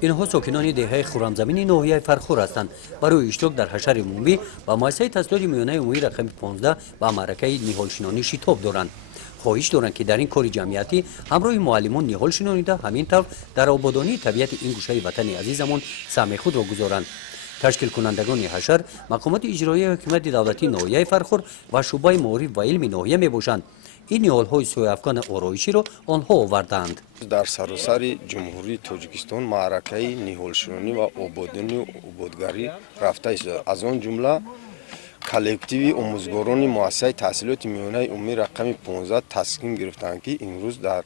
اینها ساکنان دهه خرمزمین ناحیه فرخور هستند. برای اشتراک در حشر عمومی و مؤسسه تسهیلات میانه عمومی رقم 15 و معرکه نهالشنانی شتاب دارند. خواهش دارند که در این کار جمعیتی همراه معلمان نهال شنانیده همینطور در آبادانی طبیعت این گوشه وطن عزیزمون سهم خود را گذارند. تشکیل کنندگان حشر مقامات اجرایی حکومت دولتی ناحیه فرخور و شعبه معارف و علم ناحیه میباشند. این نهال‌های سوی افغان آرایشی را آنها آوردند. در سراسر جمهوری تاجیکستان معرکه نهالشنانی و آبادانی و آبادگری رفته است. از آن جمله کلکتیو آموزگاران مؤسسه تحصیلات میانه عمومی رقم 15 تصمیم گرفتند که امروز در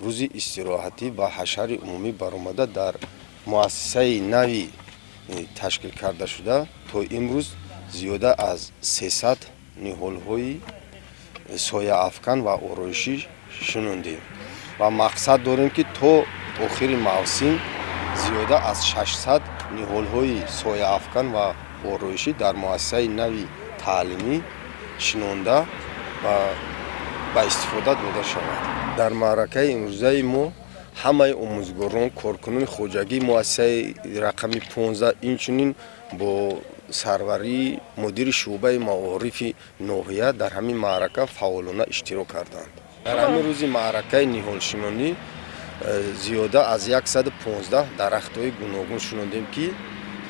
روز استراحتی و حشر عمومی برآمده در مؤسسه نوی تشکیل کرده شده تا امروز زیاده از 300 نهال‌های سایه افکن و آرایشی شنوندیم و مقصد داریم که تا آخر موسم زیاده از 600 نهال‌های سایه افکن و آرایشی در مؤسسه نوی تعلیمی شنونده و به استفاده داده شود. در معرکه امروزه ما همه آموزگاران کارکنان خواجگی مؤسسه رقم 15 اینچنین با سروری مدیر شعبه معارف ناحیه در همین معرکه فعالانه اشتراک کردند. در همین روز معرکه نهالشنانی زیاده از 115 درخت‌های گوناگون شنوندیم که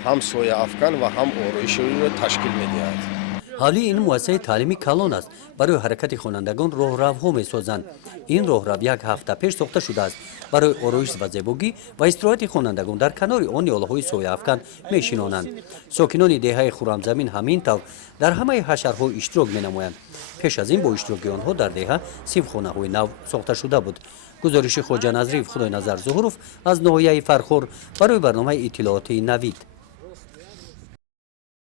هم سایه افکن و هم آرایشی را تشکیل می‌دهند. حالی این مؤسسه تعلیمی کلان است. برای حرکت خوانندگان راهروها می‌سازند. این راهرو یک هفته پیش ساخته شده است. برای آرایش و زیبایی و استراحت خوانندگان در کنار آن نهال‌های سایه افکن می‌شینانند. ساکنان دهه خرمزمین همینطور در همه حشرها اشتراک می‌نمایند. پیش از این با اشتراک آنها در دهه سیمخانه‌های نو ساخته شده بود. گزارش خواجه نظریف خدای نظر ظهورов از ناحیه فرخور برای برنامه اطلاعاتی نوید.